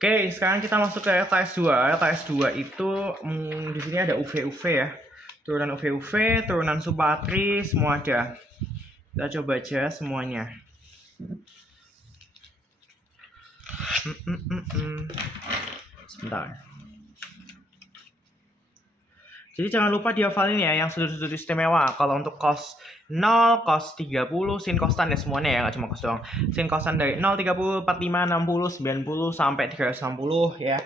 Oke, sekarang kita masuk ke LKS2. LKS2 itu di sini ada UV ya. Turunan UV, turunan Supatri, semua ada. Kita coba aja semuanya. Sebentar. Jadi jangan lupa dihafalin ya yang sudut-sudut istimewa. Kalau untuk cos 0, cos 30, sin kostan ya semuanya ya, nggak cuma cos doang. Sin kostan dari 0, 30, 45, 60, 90, sampai 360 ya.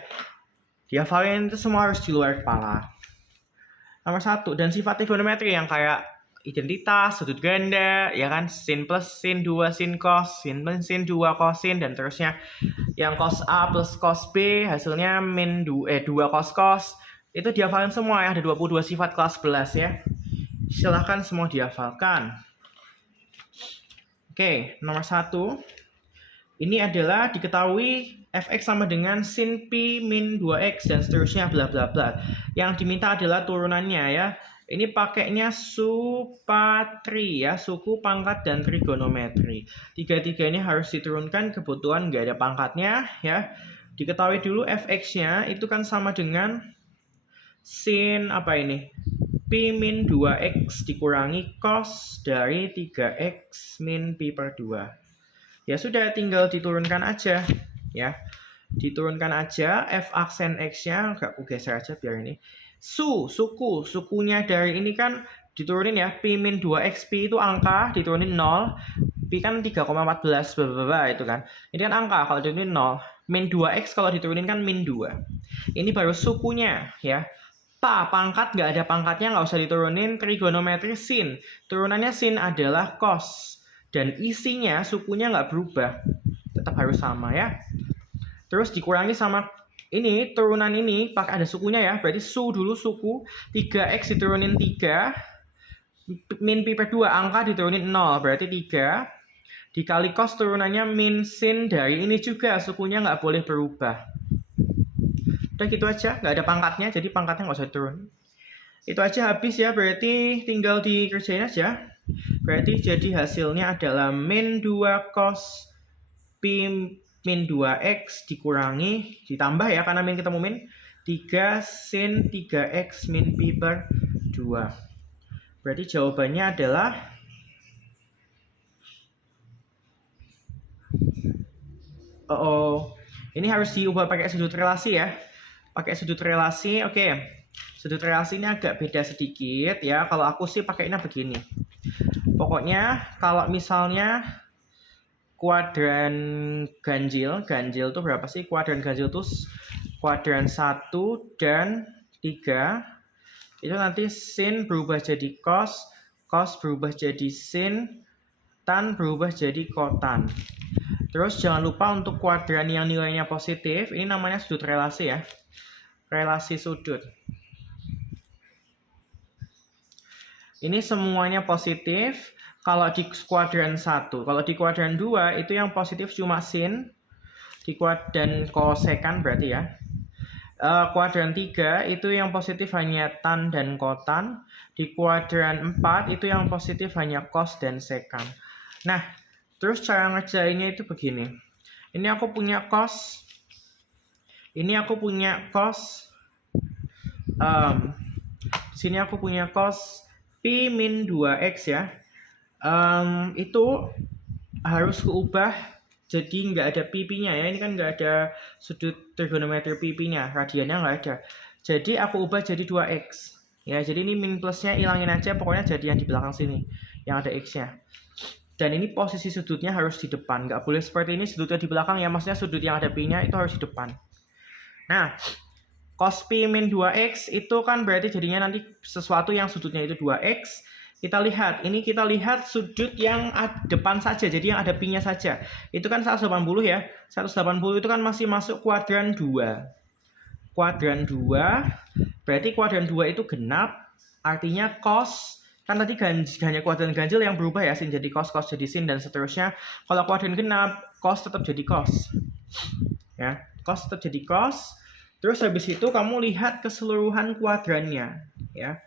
Dihafalin itu semua harus di luar kepala. Nomor 1, dan sifat trigonometri yang kayak identitas, sudut ganda, ya kan, sin plus sin 2 sin cos, sin plus sin 2 cosin, dan terusnya. Yang cos A plus cos B hasilnya min 2 cos. Itu dihafalin semua ya, ada 22 sifat kelas 11 ya. Silahkan semua dihafalkan. Oke, nomor 1. Ini adalah diketahui fx sama dengan sin pi min 2x dan seterusnya bla bla bla. Yang diminta adalah turunannya ya. Ini pakainya Supatri ya, suku, pangkat, dan trigonometri. Tiga-tiga ini harus diturunkan, kebetulan nggak ada pangkatnya ya. Diketahui dulu fx-nya itu kan sama dengan sin apa ini? Pi min 2x dikurangi cos dari 3x min pi per 2. Ya sudah, tinggal diturunkan aja ya. Diturunkan aja f aksen x-nya, aku geser aja biar ini. Sukunya dari ini kan diturunin ya, pi min 2x, pi itu angka, diturunin 0. Pi kan 3,14 itu kan. Ini kan angka, kalau diturunin 0. Min 2x kalau diturunin kan min 2. Ini baru sukunya ya. Pangkat nggak ada pangkatnya, nggak usah diturunin. Trigonometri sin, turunannya sin adalah cos. Dan isinya, sukunya nggak berubah. Tetap harus sama ya. Terus dikurangi sama ini, turunan ini, pakai ada sukunya ya. Berarti dulu suku, 3x diturunin 3. Min pi per 2, angka diturunin 0. Berarti 3. Dikali cos turunannya min sin dari ini juga. Sukunya nggak boleh berubah. Udah gitu aja, nggak ada pangkatnya, jadi pangkatnya nggak usah turun. Itu aja habis ya, berarti tinggal dikerjain aja. Berarti jadi hasilnya adalah min 2 cos pi min 2x dikurangi, ditambah ya karena min ketemu min, 3 sin 3x min pi per 2. Berarti jawabannya adalah ini harus diubah pakai sudut relasi ya. Pakai sudut relasi, oke. Sudut relasi ini agak beda sedikit ya. Kalau aku sih pakainya begini. Pokoknya kalau misalnya kuadran ganjil itu berapa sih? Kuadran ganjil itu kuadran 1 dan 3. Itu nanti sin berubah jadi cos, cos berubah jadi sin, tan berubah jadi kotan. Terus jangan lupa untuk kuadran yang nilainya positif, ini namanya sudut relasi ya. Relasi sudut. Ini semuanya positif kalau di kuadran 1. Kalau di kuadran 2 itu yang positif cuma sin, di kuadran kosekan berarti ya. Kuadran 3 itu yang positif hanya tan dan kotan. Di kuadran 4 itu yang positif hanya cos dan sekan. Nah, terus cara ngerjainnya itu begini. Ini aku punya cos. Ini aku punya cos. Di sini aku punya cos pi min 2x ya. Itu harus keubah jadi nggak ada pp-nya ya. Ini kan nggak ada sudut trigonometri pp-nya, radiannya nggak ada. Jadi aku ubah jadi 2x ya. Jadi ini min plusnya hilangin aja, pokoknya jadi yang di belakang sini yang ada x-nya. Dan ini posisi sudutnya harus di depan, nggak boleh seperti ini sudutnya di belakang ya. Maksudnya sudut yang ada pi-nya itu harus di depan. Nah, cos pi min 2x itu kan berarti jadinya nanti sesuatu yang sudutnya itu 2x. Kita lihat sudut yang depan saja, jadi yang ada pi-nya saja. Itu kan 180 ya. 180 itu kan masih masuk kuadran 2. Kuadran 2, berarti kuadran 2 itu genap, artinya cos, kan tadi hanya kuadran ganjil yang berubah ya, sin jadi cos, cos jadi sin, dan seterusnya. Kalau kuadran genap, cos tetap jadi cos. Ya, cos tetap jadi cos. Terus habis itu kamu lihat keseluruhan kuadrannya ya.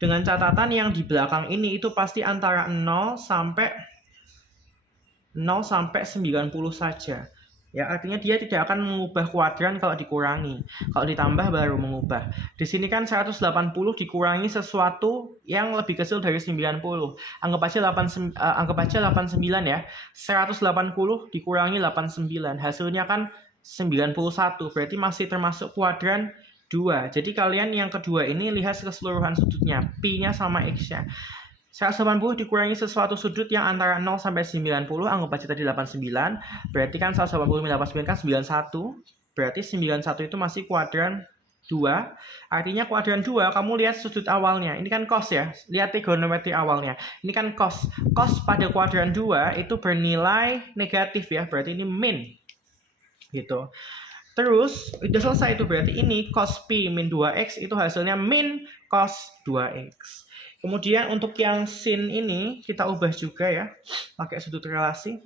Dengan catatan yang di belakang ini itu pasti antara 0 sampai 90 saja. Ya, artinya dia tidak akan mengubah kuadran kalau dikurangi. Kalau ditambah baru mengubah. Di sini kan 180 dikurangi sesuatu yang lebih kecil dari 90. Anggap aja 89 ya. 180 dikurangi 89. Hasilnya kan 91. Berarti masih termasuk kuadran 2. Jadi kalian yang kedua ini lihat keseluruhan sudutnya. Pi-nya sama X-nya. 180 dikurangi sesuatu sudut yang antara 0 sampai 90, anggap aja tadi 89, berarti kan 180 min 89 kan 91, berarti 91 itu masih kuadran 2, artinya kuadran 2, kamu lihat sudut awalnya, ini kan cos ya, lihat trigonometri awalnya, ini kan cos pada kuadran 2 itu bernilai negatif ya, berarti ini min, gitu. Terus, udah selesai itu, berarti ini cos pi min 2x itu hasilnya min cos 2x. Kemudian untuk yang sin ini kita ubah juga ya, pakai sudut relasi.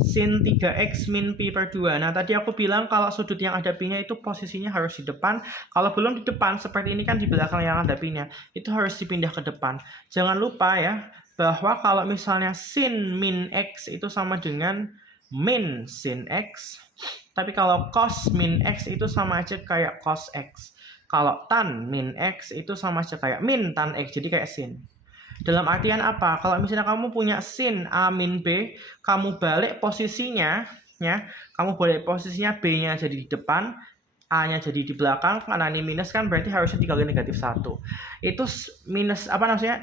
Sin 3x min pi per 2. Nah, tadi aku bilang kalau sudut yang ada pi-nya itu posisinya harus di depan. Kalau belum di depan, seperti ini kan di belakang yang ada pi-nya. Itu harus dipindah ke depan. Jangan lupa ya, bahwa kalau misalnya sin min x itu sama dengan min sin x. Tapi kalau cos min x itu sama aja kayak cos x. Kalau tan min x itu sama aja kayak min tan x, jadi kayak sin. Dalam artian apa? Kalau misalnya kamu punya sin A min B, kamu balik posisinya, ya, kamu balik posisinya B-nya jadi di depan, A-nya jadi di belakang, karena ini minus kan berarti harusnya dikali negatif 1. Itu minus, apa namanya,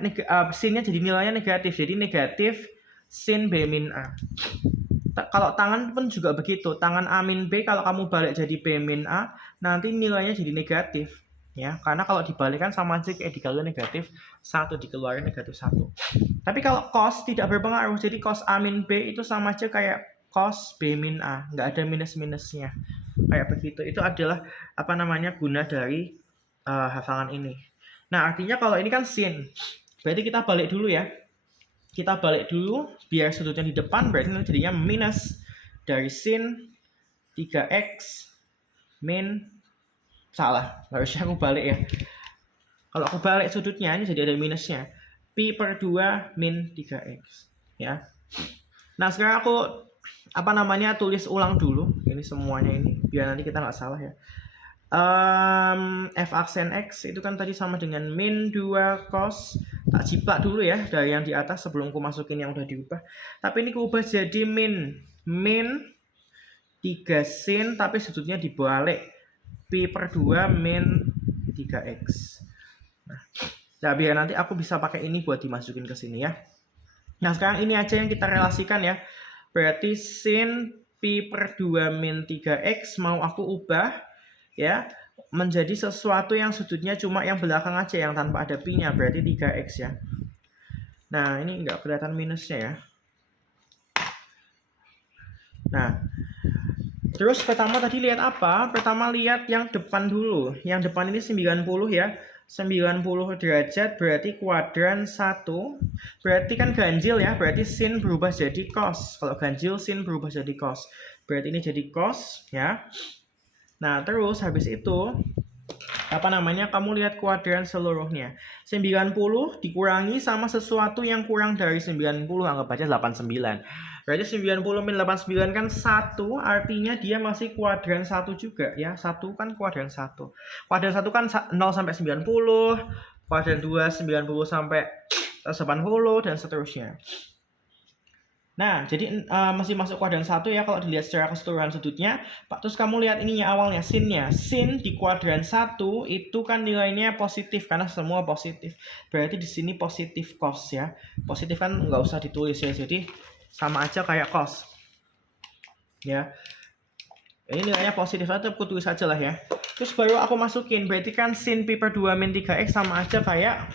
sin-nya jadi nilainya negatif, jadi negatif sin B min A. Kalau tangan pun juga begitu, tangan A min B kalau kamu balik jadi B min A, nanti nilainya jadi negatif. Ya, karena kalau dibalikkan sama aja kayak dikali negatif 1, dikeluarin negatif 1. Tapi kalau cos tidak berpengaruh, jadi cos A min B itu sama aja kayak cos B min A, nggak ada minus-minusnya. Kayak begitu, itu adalah apa namanya guna dari hafalan ini. Nah, artinya kalau ini kan sin, berarti kita balik dulu ya. Kita balik dulu, biar sudutnya di depan, berarti nanti jadinya minus dari sin 3x min, salah, harusnya aku balik ya. Kalau aku balik sudutnya, ini jadi ada minusnya. Pi per 2 min 3x. Ya. Nah, sekarang aku, apa namanya, tulis ulang dulu. Ini semuanya ini, biar nanti kita nggak salah ya. F aksen X itu kan tadi sama dengan min 2 cos. Tak jiplak dulu ya dari yang di atas sebelum ku masukin yang udah diubah. Tapi ini ku ubah jadi min 3 sin tapi sudutnya dibalik. Pi per 2 min 3x. Nah, biar nanti aku bisa pakai ini buat dimasukin ke sini ya. Nah, sekarang ini aja yang kita relasikan ya. Berarti sin pi per 2 min 3x mau aku ubah ya menjadi sesuatu yang sudutnya cuma yang belakang aja yang tanpa ada pi-nya, berarti 3x ya. Nah, ini nggak kelihatan minusnya ya. Nah, terus pertama tadi lihat apa? Pertama lihat yang depan dulu. Yang depan ini 90 ya. 90 derajat berarti kuadran 1. Berarti kan ganjil ya, berarti sin berubah jadi cos. Kalau ganjil sin berubah jadi cos. Berarti ini jadi cos ya. Nah, terus habis itu apa namanya? Kamu lihat kuadran seluruhnya. 90 dikurangi sama sesuatu yang kurang dari 90, anggap aja 89. Berarti 90 min 89 kan 1, artinya dia masih kuadran 1 juga ya. 1 kan kuadran 1. Kuadran 1 kan 0 sampai 90, kuadran 2 90 sampai 80 dan seterusnya. Nah, jadi masih masuk kuadran 1 ya kalau dilihat secara keseluruhan sudutnya. Terus kamu lihat ininya awalnya, sinnya. Sin di kuadran 1 itu kan nilainya positif karena semua positif. Berarti di sini positif cos ya. Positif kan nggak usah ditulis ya, jadi sama aja kayak cos. Ya. Ini nilainya positif aja, aku tulis aja lah ya. Terus baru aku masukin, berarti kan sin pi per 2 min 3x sama aja kayak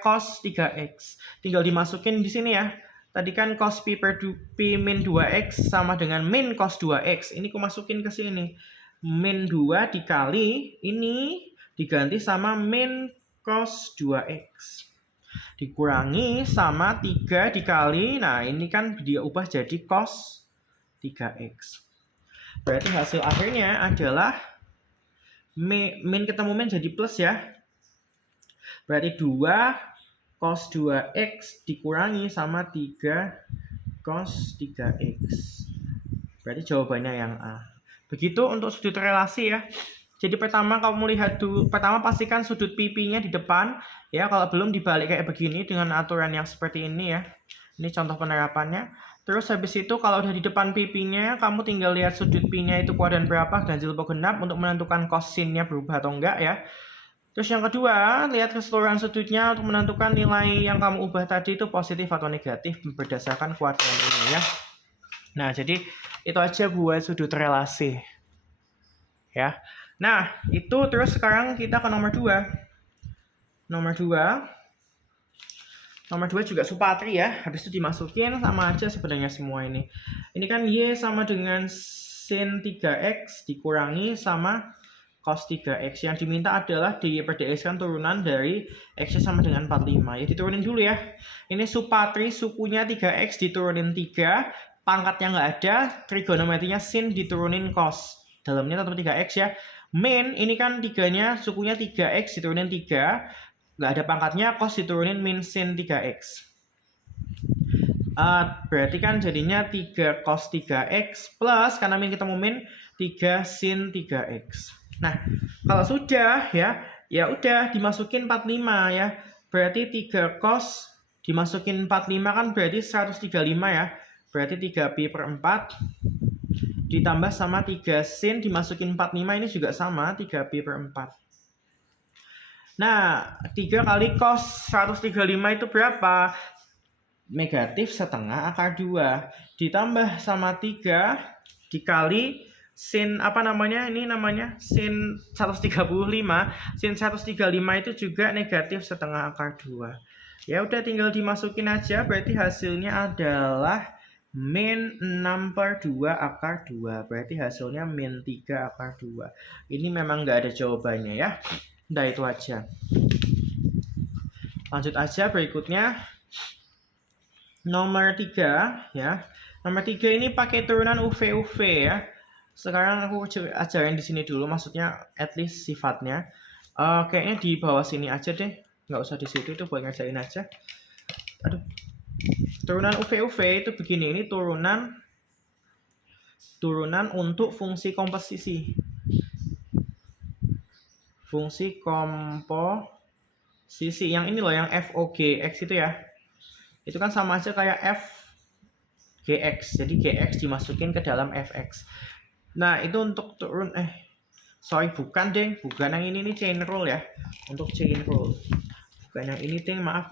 cos 3x. Tinggal dimasukin di sini ya. Tadi kan cos pi per pi min 2x sama dengan min cos 2x. Ini aku masukin ke sini. Min 2 dikali ini diganti sama min cos 2x. Dikurangi sama 3 dikali. Nah, ini kan dia ubah jadi cos 3x. Berarti hasil akhirnya adalah min ketemu min jadi plus ya. Berarti 2 cos 2x dikurangi sama 3 cos 3x. Berarti jawabannya yang A. Begitu untuk sudut relasi ya. Jadi pertama kamu lihat dulu, pertama pastikan sudut pipinya di depan ya. Kalau belum dibalik kayak begini dengan aturan yang seperti ini ya. Ini contoh penerapannya. Terus habis itu kalau udah di depan pipinya, kamu tinggal lihat sudut pi-nya itu kuadran berapa, ganjil atau genap untuk menentukan cosinnya berubah atau enggak ya. Terus yang kedua, lihat keseluruhan sudutnya untuk menentukan nilai yang kamu ubah tadi itu positif atau negatif berdasarkan kuadran ini ya. Nah, jadi itu aja buat sudut relasi. Ya. Nah, itu terus sekarang kita ke nomor 2. Nomor 2 juga Supatri ya. Habis itu dimasukin sama aja sebenarnya semua ini. Ini kan Y sama dengan sin 3X dikurangi sama cos 3X. Yang diminta adalah dy per dx kan turunan dari X sama dengan 45. Ya diturunin dulu ya. Ini Supatri sukunya 3X diturunin 3. Pangkatnya nggak ada. Trigonometrinya sin diturunin cos. Dalamnya tetap 3X ya. Min ini kan 3-nya sukunya 3X diturunin 3. Nggak ada pangkatnya, cos diturunin min sin 3X. Berarti kan jadinya 3 cos 3X plus, karena min ketemu min, 3 sin 3X. Nah, kalau sudah ya udah dimasukin 45 ya. Berarti 3 cos dimasukin 45 kan berarti 135 ya. Berarti 3pi per 4 ditambah sama 3 sin dimasukin 45 ini juga sama 3pi per 4. Nah, 3 kali cos 135 itu berapa? Negatif setengah akar 2 ditambah sama 3 dikali sin apa namanya? Ini namanya sin 135. Sin 135 itu juga negatif setengah akar 2. Ya udah tinggal dimasukin aja, berarti hasilnya adalah min 6 per 2 akar 2. Berarti hasilnya min 3 akar 2. Ini memang nggak ada jawabannya ya. Udah itu aja. Lanjut aja berikutnya. Nomor 3 ya. Nomor 3 ini pakai turunan UV ya. Sekarang aku ajarin di sini dulu, maksudnya at least sifatnya. Kayaknya di bawah sini aja deh. Nggak usah di situ, itu buat ngerjain aja. Aduh. Turunan UV itu begini, ini turunan untuk fungsi komposisi. Fungsi komposisi yang ini loh, yang FOGX itu ya. Itu kan sama aja kayak FGX. Jadi GX dimasukin ke dalam FX. Nah, itu untuk turun bukan yang ini nih, chain rule ya. Untuk chain rule. Bukan yang ini, maaf.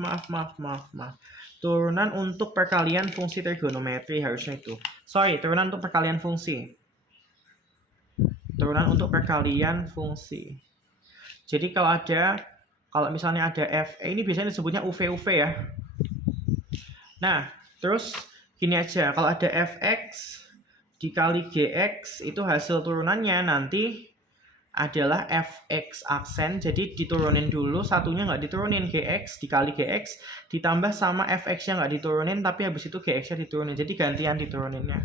Turunan untuk perkalian fungsi trigonometri harusnya itu. Turunan untuk perkalian fungsi. Turunan untuk perkalian fungsi. Jadi kalau misalnya ada F, ini biasanya disebutnya UV ya. Nah, terus gini aja, kalau ada Fx dikali Gx itu hasil turunannya nanti adalah Fx aksen, jadi diturunin dulu, satunya nggak diturunin, Gx dikali Gx ditambah sama Fx-nya nggak diturunin, tapi habis itu Gx-nya diturunin, jadi gantian dituruninnya.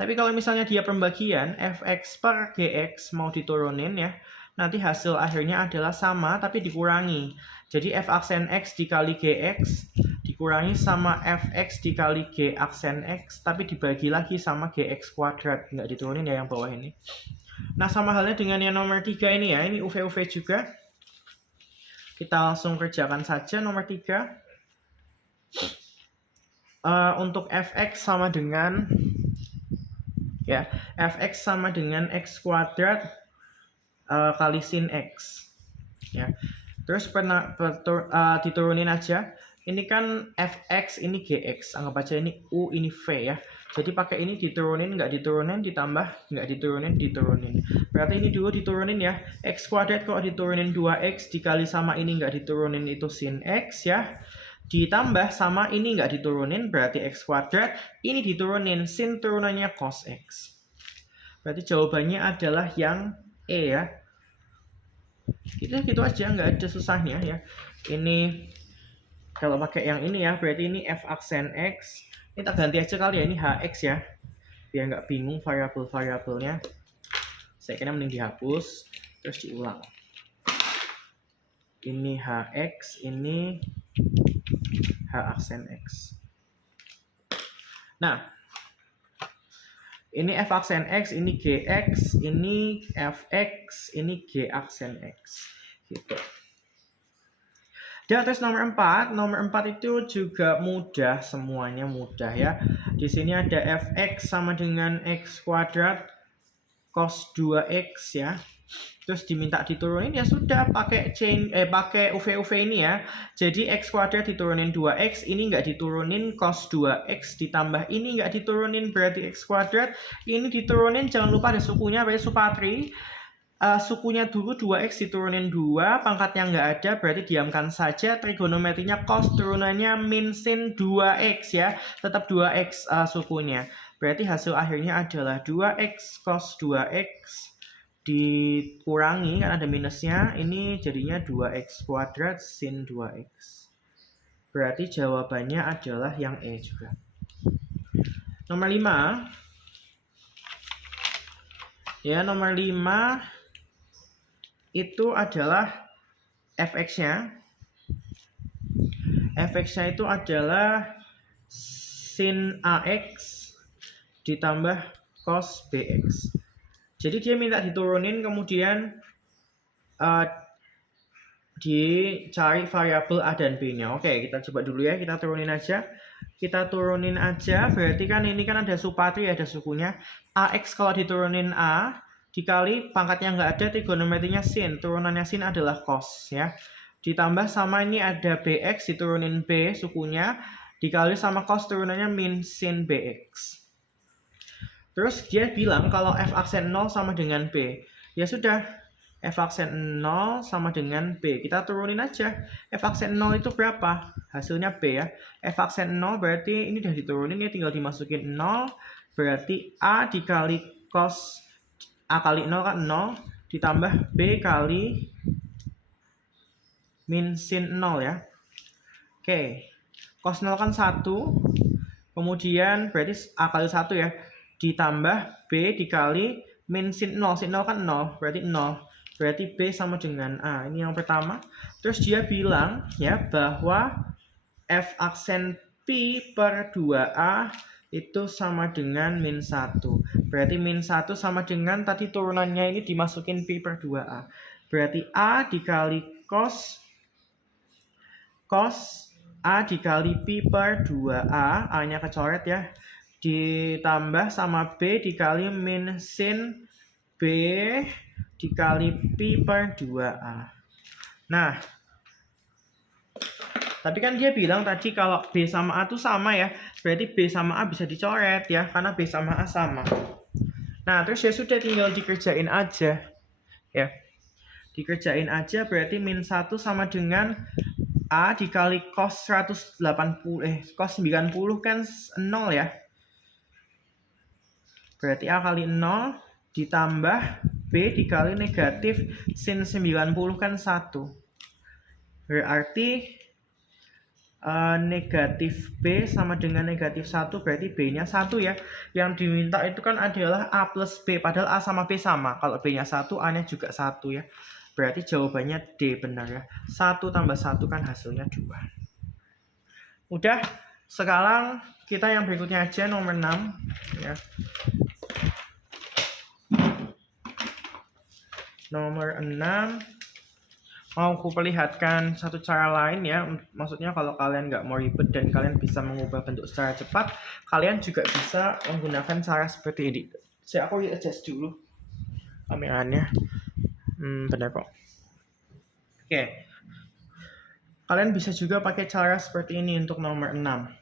Tapi kalau misalnya dia pembagian, Fx per Gx mau diturunin ya, nanti hasil akhirnya adalah sama tapi dikurangi. Jadi F aksen X dikali Gx dikurangi sama Fx dikali G aksen X, tapi dibagi lagi sama Gx kuadrat, nggak diturunin ya yang bawah ini. Nah, sama halnya dengan yang nomor 3 ini ya, ini UV juga. Kita langsung kerjakan saja nomor 3. Untuk Fx sama dengan ya, Fx sama dengan X kuadrat kali sin X ya. Terus diturunin aja. Ini kan Fx, ini Gx. Anggap aja ini U, ini V ya. Jadi pakai ini diturunin, nggak diturunin, ditambah, nggak diturunin. Berarti ini dulu diturunin ya. X kuadrat kalau diturunin 2X dikali sama ini nggak diturunin itu sin X ya. Ditambah sama ini nggak diturunin, berarti X kuadrat. Ini diturunin, sin turunannya cos X. Berarti jawabannya adalah yang E ya. Gitu aja, nggak ada susahnya ya. Ini kalau pakai yang ini ya, berarti ini F aksen X. Ini tak ganti aja kali ya, ini HX ya. Biar nggak bingung variabel-variabelnya. Saya kira mending dihapus, terus diulang. Ini HX, ini H aksen X. Nah, Ini f aksen x, ini gx, ini fx, ini g aksen x. Gitu. Dan terus nomor 4 itu juga mudah, semuanya mudah ya. Di sini ada fx sama dengan x kuadrat cos 2x ya. Terus diminta diturunin ya sudah pakai pakai UV ini ya. Jadi x kuadrat diturunin 2x, ini nggak diturunin cos 2x, ditambah ini nggak diturunin berarti x kuadrat, ini diturunin jangan lupa ada sukunya berarti supatri. Sukunya dulu 2x diturunin 2, pangkatnya nggak ada berarti diamkan saja, trigonometrinya cos turunannya min sin 2x ya, tetap 2x sukunya. Berarti hasil akhirnya adalah 2x cos 2x dikurangi kan ada minusnya, ini jadinya 2x kuadrat sin 2x. Berarti jawabannya adalah yang E juga. Nomor 5. Ya, nomor 5 itu adalah fx-nya. Fx-nya itu adalah sin ax ditambah cos bx. Jadi dia minta diturunin, kemudian dicari variabel A dan B-nya. Oke, kita coba dulu ya, kita turunin aja. Kita turunin aja, berarti kan ini kan ada supatri, ada sukunya. AX kalau diturunin A, dikali pangkatnya nggak ada, trigonometrinya sin. Turunannya sin adalah cos ya. Ditambah sama ini ada BX, diturunin B sukunya, dikali sama cos turunannya min sin BX. Terus dia bilang kalau f aksen 0 sama dengan B. Ya sudah, f aksen 0 sama dengan B. Kita turunin aja. F aksen 0 itu berapa? Hasilnya B ya. F aksen 0 berarti ini udah diturunin ya, tinggal dimasukin 0. Berarti A dikali cos A kali 0 kan 0. Ditambah B kali min sin 0 ya. Oke. Cos 0 kan 1. Kemudian berarti A kali 1 ya. Ditambah B dikali min sin 0. Sin 0 kan 0, berarti 0. Berarti B sama dengan A. Ini yang pertama. Terus dia bilang ya bahwa F aksen P per 2A itu sama dengan min 1. Berarti min 1 sama dengan tadi turunannya ini dimasukin P per 2A. Berarti A dikali cos A dikali P per 2A. A-nya kecoret ya. Ditambah sama B dikali min sin B dikali P per 2A. Nah, tapi kan dia bilang tadi kalau B sama A itu sama ya, berarti B sama A bisa dicoret ya, karena B sama A sama. Nah, terus ya sudah tinggal dikerjain aja ya. Dikerjain aja berarti min 1 sama dengan A dikali cos cos 90 kan 0 ya. Berarti A kali 0 ditambah B dikali negatif sin 90 kan 1. Berarti negatif B sama dengan negatif 1, berarti B-nya 1 ya. Yang diminta itu kan adalah A plus B, padahal A sama B sama. Kalau B-nya 1, A-nya juga 1 ya. Berarti jawabannya D benar ya. 1 tambah 1 kan hasilnya 2. Udah, sekarang kita yang berikutnya aja, nomor 6 ya. Nomor 6 mau aku perlihatkan satu cara lain ya. Maksudnya kalau kalian nggak mau ribet dan kalian bisa mengubah bentuk secara cepat, kalian juga bisa menggunakan cara seperti ini. Aku adjust dulu kameranya. Benar kok. Oke. Kalian bisa juga pakai cara seperti ini untuk nomor 6.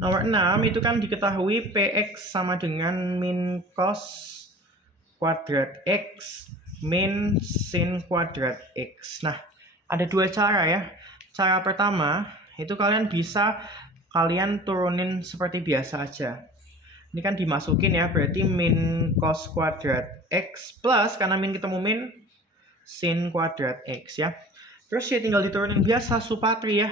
Nomor 6 itu kan diketahui PX sama dengan min cos kuadrat X min sin kuadrat X. Nah, ada dua cara ya. Cara pertama, itu kalian bisa turunin seperti biasa aja. Ini kan dimasukin ya, berarti min cos kuadrat X plus, karena min ketemu min, sin kuadrat X ya. Terus ya tinggal diturunin biasa, supatri ya.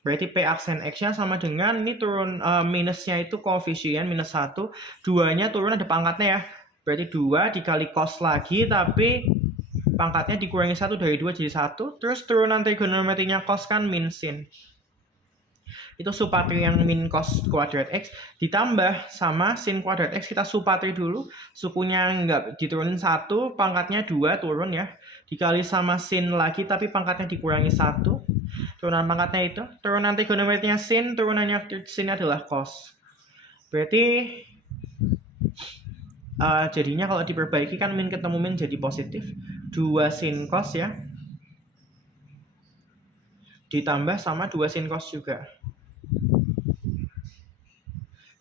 Berarti P aksen X-nya sama dengan, ini turun minusnya itu koefisien minus 1, 2-nya turun ada pangkatnya ya. Berarti 2 dikali cos lagi, tapi pangkatnya dikurangi 1 dari 2 jadi 1. Terus turunan trigonometrinya cos kan min sin. itu supatri yang min cos kuadrat X ditambah sama sin kuadrat X. Kita supatri dulu, sukunya nggak diturunin 1, pangkatnya 2 turun ya, dikali sama sin lagi tapi pangkatnya dikurangi 1. Turunan pangkatnya itu, turunan trigonometrinya sin, turunannya sin adalah cos. Berarti jadinya kalau diperbaiki kan min ketemu min jadi positif, 2 sin cos ya, ditambah sama 2 sin cos juga.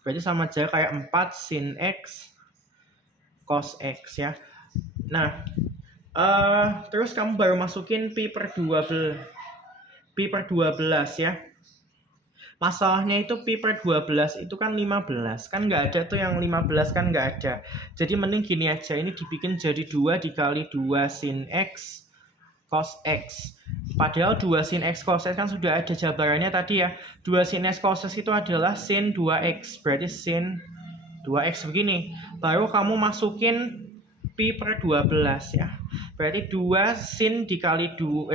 Berarti sama aja kayak 4 sin X cos X ya. Nah, terus kamu baru masukin pi per 12 ya. Masalahnya itu pi per 12 itu kan 15. Kan nggak ada tuh yang 15 kan nggak ada. Jadi mending gini aja. Ini dibikin jadi 2 dikali 2 sin X cos X. Padahal 2 sin X cos X kan sudah ada jabarannya tadi ya. 2 sin X cos X itu adalah sin 2X. Berarti sin 2X begini. Baru kamu masukin pi per 12 ya. Berarti 2 sin dikali 2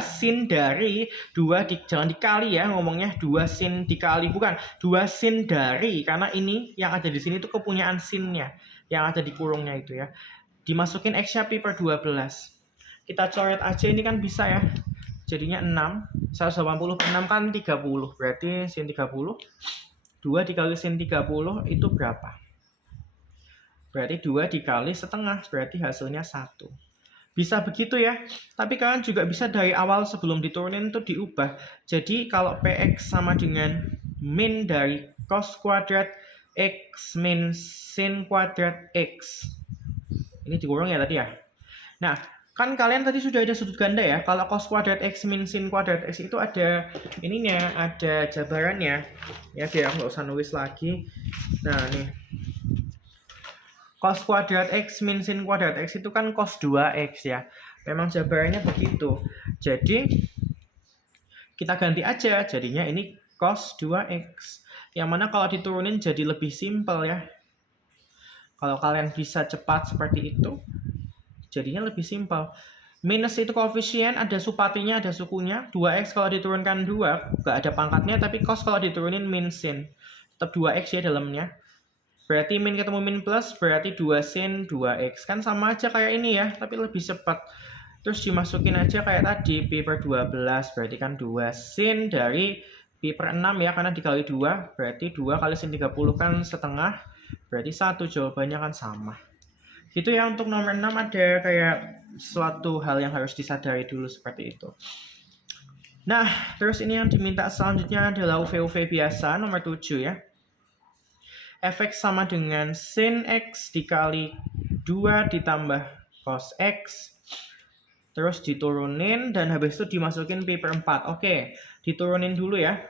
sin dari 2 jangan dikali ya ngomongnya, 2 sin dikali, bukan 2 sin dari, karena ini yang ada di sini itu kepunyaan sinnya yang ada di kurungnya itu ya. Dimasukin X-nya pi per 12. Kita coret aja ini kan bisa ya. Jadinya 6. 180 per 6 kan 30. Berarti sin 30. 2 dikali sin 30 itu berapa? Berarti 2 dikali setengah, berarti hasilnya 1. Bisa begitu ya. Tapi kalian juga bisa dari awal sebelum diturunin itu diubah. Jadi kalau PX sama dengan min dari cos kuadrat X min sin kuadrat X. Ini dikurung ya tadi ya. Nah, kan kalian tadi sudah ada sudut ganda ya. Kalau cos kuadrat X min sin kuadrat X itu ada ininya, ada jabarannya. Ya, biar nggak usah nulis lagi. Nah, nih. Cos kuadrat X min sin kuadrat X itu kan cos 2X ya. Memang jabarannya begitu. Jadi kita ganti aja. Jadinya ini cos 2X. Yang mana kalau diturunin jadi lebih simpel ya. Kalau kalian bisa cepat seperti itu, jadinya lebih simpel. Minus itu koefisien, ada supatinya, ada sukunya. 2X kalau diturunkan 2, nggak ada pangkatnya. Tapi cos kalau diturunin min sin. Tetap 2X ya dalamnya. Berarti min ketemu min plus, berarti 2 sin 2X. Kan sama aja kayak ini ya, tapi lebih cepat. Terus dimasukin aja kayak tadi, pi per 12, berarti kan 2 sin dari pi per 6 ya, karena dikali 2, berarti 2 kali sin 30 kan setengah, berarti 1, jawabannya kan sama. Gitu ya, untuk nomor 6 ada kayak suatu hal yang harus disadari dulu seperti itu. Nah, terus ini yang diminta selanjutnya adalah UV-UV biasa, nomor 7 ya. Fx sama dengan sin X dikali 2 ditambah cos X. Terus diturunin dan habis itu dimasukin pi per 4. Oke, diturunin dulu ya.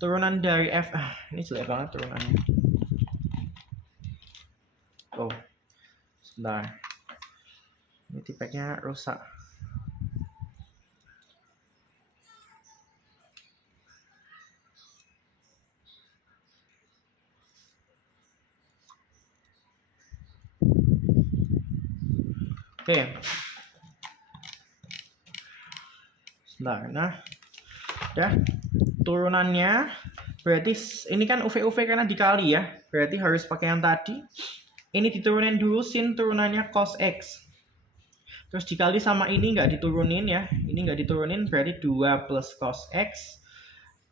Turunan dari F. Ini jelek banget turunannya. Oh, sebentar. Ini tipenya rusak. Oke. Sebentar. Nah, udah. Turunannya berarti ini kan UV karena dikali ya. Berarti harus pakai yang tadi. Ini diturunin dulu sin turunannya cos X. Terus dikali sama ini nggak diturunin ya. Ini nggak diturunin berarti 2 plus cos X.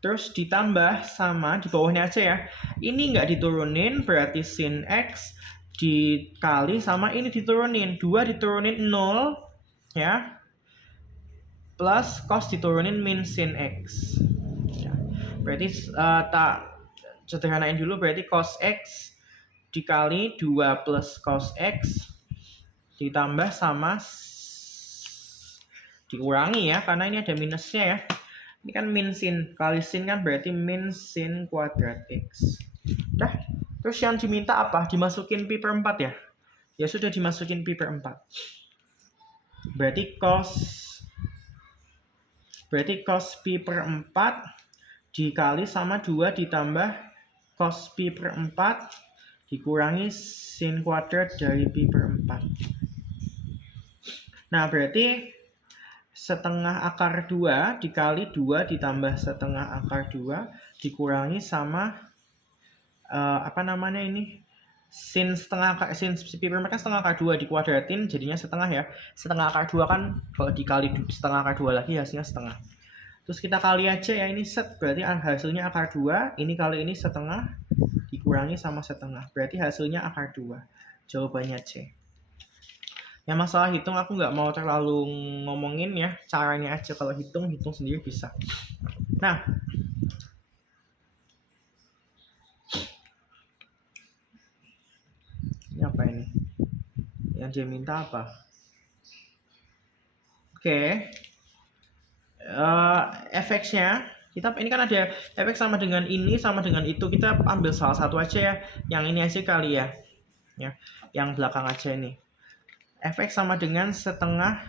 Terus ditambah sama di bawahnya aja ya. Ini nggak diturunin berarti sin X dikali sama ini diturunin. 2 diturunin 0 ya. Plus cos diturunin min sin X. Ya. Berarti tak sederhanain dulu, berarti cos X dikali 2 plus cos X ditambah sama dikurangi ya, karena ini ada minusnya ya. Ini kan min sin, kali sin kan berarti min sin kuadrat X. Dah, terus yang diminta apa? Dimasukin pi per 4 ya? Ya sudah, dimasukin pi per 4. Berarti cos pi per 4 dikali sama 2 ditambah cos pi per 4 dikurangi sin kuadrat dari pi per 4. Nah, berarti setengah akar 2 dikali 2 ditambah setengah akar 2 dikurangi sama apa namanya ini, sin pi per kan setengah akar 2 dikuadratin jadinya setengah ya. Setengah akar 2 kan kalau dikali setengah akar 2 lagi hasilnya setengah. Terus kita kali aja ya, ini set berarti hasilnya akar 2, ini kali ini setengah dikurangi sama setengah. Berarti hasilnya akar 2. Jawabannya C. Yang masalah hitung aku nggak mau terlalu ngomongin ya, caranya aja, kalau hitung sendiri bisa. Nah, ini apa ini? Yang dia minta apa? Oke. Efeknya kita ini kan ada efek sama dengan ini sama dengan itu, kita ambil salah satu aja ya, yang ini aja kali ya, yang belakang aja ini. Efek sama dengan setengah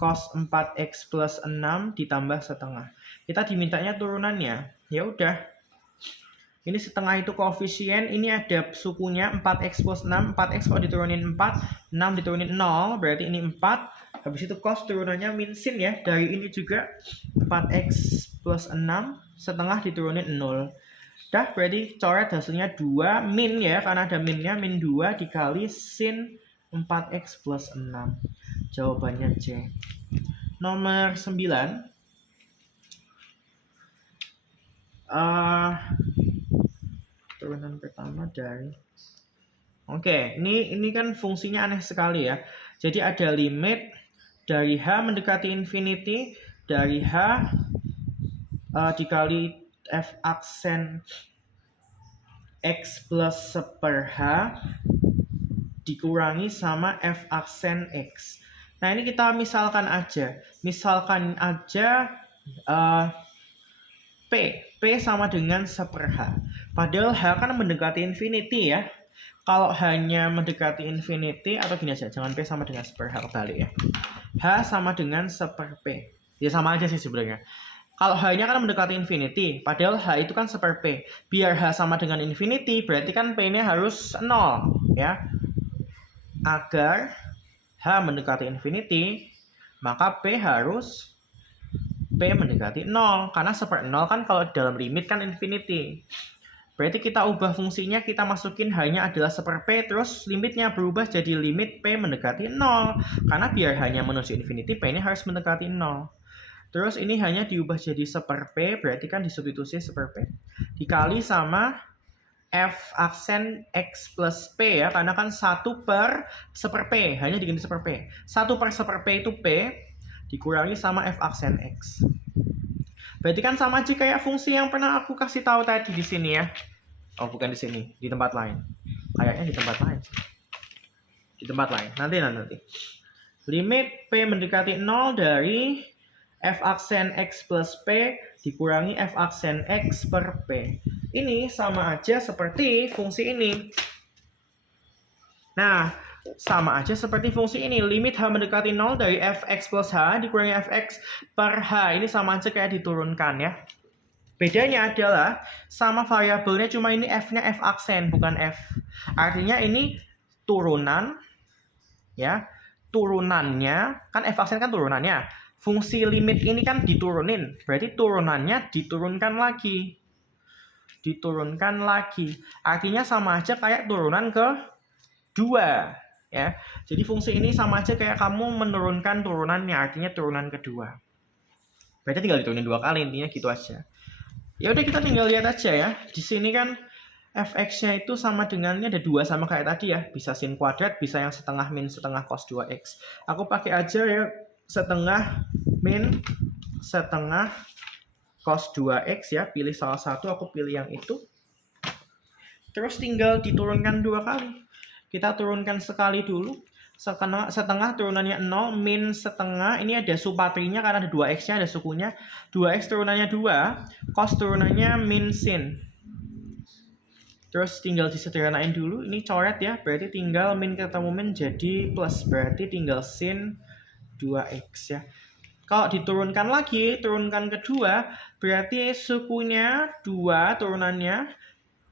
cos 4x plus 6 ditambah setengah. Kita dimintanya turunannya, ya udah, ini setengah itu koefisien, ini ada sukunya 4x plus 6, 4x kalau diturunin 4, 6 diturunin 0, berarti ini 4. Habis itu cos turunannya min sin ya, dari ini juga 4x plus 6, setengah diturunin 0. Dah, berarti coret hasilnya 2 min ya, karena ada minnya, min 2 dikali sin 4x plus 6. Jawabannya C. Nomor 9. Turunan pertama dari ini kan fungsinya aneh sekali ya. Jadi ada limit dari H mendekati infinity, dari H dikali F aksen X plus 1/H dikurangi sama F aksen X. Nah, ini kita misalkan aja P sama dengan 1/H. Padahal H kan mendekati infinity ya. Kalau hanya mendekati infinity, atau gini aja, jangan P sama dengan 1/H, kebalik ya. H sama dengan 1/P. Ya sama aja sih sebenarnya. Kalau H-nya kan mendekati infinity, padahal H itu kan 1/P. Biar H sama dengan infinity, berarti kan P-nya harus 0 ya. Agar H mendekati infinity, maka P harus P mendekati 0. Karena 1/0 kan kalau dalam limit kan infinity. Berarti kita ubah fungsinya, kita masukin H-nya adalah 1/P, terus limitnya berubah jadi limit P mendekati 0. Karena biar H-nya menuju infinity, P-nya harus mendekati 0. Terus ini hanya diubah jadi 1/P, berarti kan disubstitusi 1/P. Dikali sama F aksen X plus P ya, karena kan 1/1/P, hanya diganti 1/P. 1/1/P itu P, dikurangi sama F aksen X. Berarti kan sama aja kayak fungsi yang pernah aku kasih tahu tadi di sini ya. Oh, bukan di sini, di tempat lain. Kayaknya di tempat lain. Di tempat lain, nanti. Limit P mendekati 0 dari F aksen X plus P dikurangi F aksen X per P. Ini sama aja seperti fungsi ini. Nah, sama aja seperti fungsi ini. Limit H mendekati 0 dari Fx plus H dikurangi Fx per H. Ini sama aja kayak diturunkan ya. Bedanya adalah sama variabelnya, cuma ini F-nya F aksen, bukan F. Artinya ini turunan ya. Turunannya, kan F aksen kan turunannya. Fungsi limit ini kan diturunin, berarti turunannya diturunkan lagi. Diturunkan lagi. Artinya sama aja kayak turunan ke 2 ya. Jadi fungsi ini sama aja kayak kamu menurunkan turunannya, artinya turunan kedua. Berarti tinggal diturunin 2 kali, intinya gitu aja. Ya udah, kita tinggal lihat aja ya. Di sini kan fx-nya itu sama dengannya ada 2, sama kayak tadi ya. Bisa sin kuadrat, bisa yang setengah min setengah cos 2x. Aku pakai aja ya setengah min setengah cos 2x ya. Pilih salah satu, aku pilih yang itu. Terus tinggal diturunkan 2 kali. Kita turunkan sekali dulu. Setengah turunannya 0, min setengah, ini ada supatrinya karena ada 2x-nya, ada sukunya. 2x turunannya 2, cos turunannya min sin. Terus tinggal disederhanain dulu, ini coret ya, berarti tinggal min ketemu min jadi plus, berarti tinggal sin 2x ya. Kalau diturunkan lagi, turunkan kedua, berarti sukunya 2 turunannya,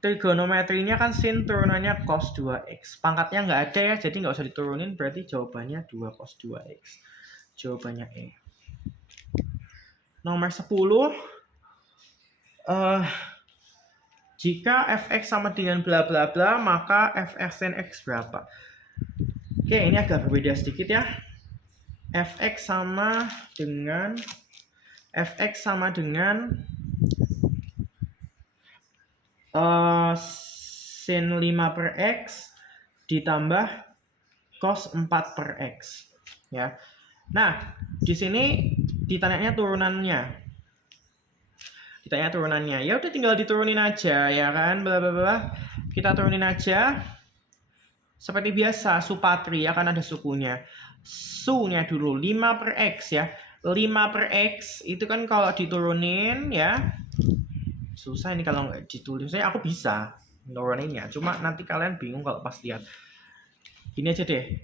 trigonometrinya kan sin turunannya cos 2x. Pangkatnya nggak ada ya, jadi nggak usah diturunin, berarti jawabannya 2 cos 2x. Jawabannya E. Nomor 10. eh jika fx sama dengan bla bla bla, maka fx sin x berapa? Oke, ini agak berbeda sedikit ya. fx sama dengan sin 5 per x ditambah cos 4 per x ya. Nah, di sini ditanyanya turunannya. Ya udah tinggal diturunin aja ya kan, bla bla bla. Kita turunin aja. Seperti biasa, supatri akan ada sukunya. Su-nya dulu 5 per x ya. 5 per x itu kan kalau diturunin ya. Susah ini kalau nggak ditulis. Saya aku bisa nuruninnya, cuma nanti kalian bingung kalau pas lihat. Gini aja deh.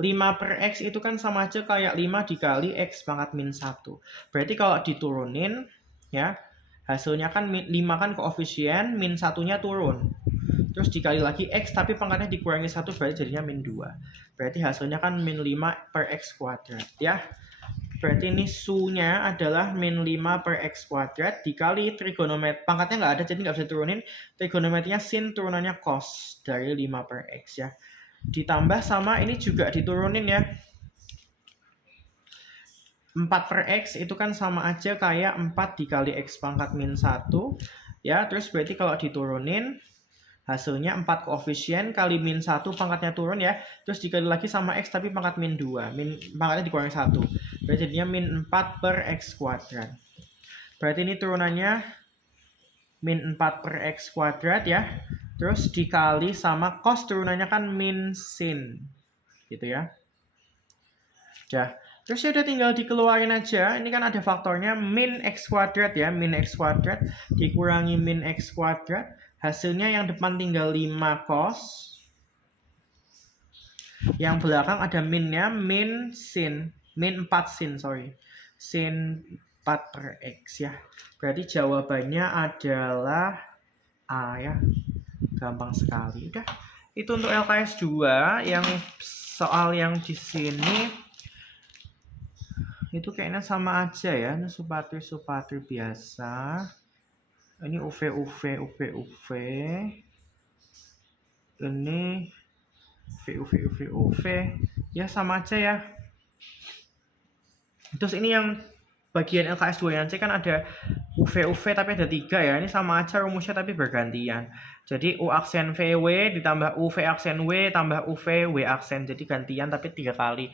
5 per x itu kan sama aja kayak 5 dikali x pangkat min 1. Berarti kalau diturunin ya, hasilnya kan 5 kan koefisien, min 1-nya turun. Terus dikali lagi x tapi pangkatnya dikurangi 1 berarti jadinya min 2. Berarti hasilnya kan min 5 per x kuadrat ya. Berarti ini su-nya adalah min 5 per x kuadrat dikali trigonometri. Pangkatnya nggak ada jadi nggak bisa turunin. Trigonometrinya sin, turunannya cos dari 5 per x ya. Ditambah sama ini juga diturunin ya. 4 per x itu kan sama aja kayak 4 dikali x pangkat min 1 ya. Terus berarti kalau diturunin hasilnya 4 koefisien kali min 1 pangkatnya turun ya. Terus dikali lagi sama x tapi pangkat min 2. Pangkatnya dikurangi 1. Berarti jadinya min 4 per x kuadrat. Berarti ini turunannya min 4 per x kuadrat ya. Terus dikali sama cos turunannya kan min sin. Gitu ya. Udah. Terus ya udah tinggal dikeluarin aja. Ini kan ada faktornya min x kuadrat ya. Min x kuadrat dikurangi min x kuadrat. Hasilnya yang depan tinggal 5 cos. Yang belakang ada minnya min sin. Min 4 sin, sorry. Sin 4 per x ya. Berarti jawabannya adalah A ya. Gampang sekali. Udah. Itu untuk LKS 2. Yang soal yang di sini itu kayaknya sama aja ya. Ini supatri biasa. Ini UV. Ini UV. Ya sama aja ya. Terus ini yang bagian LKS 2 yang C kan ada UV tapi ada 3 ya. Ini sama aja rumusnya tapi bergantian. Jadi U aksen VW ditambah UV aksen W tambah UV W aksen. Jadi gantian tapi 3 kali.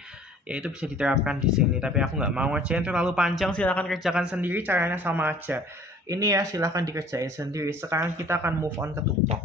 Ya itu bisa diterapkan di sini. Tapi aku nggak mau aja yang terlalu panjang. Silahkan kerjakan sendiri, caranya sama aja. Ini ya silahkan dikerjain sendiri. Sekarang kita akan move on ke tumpok.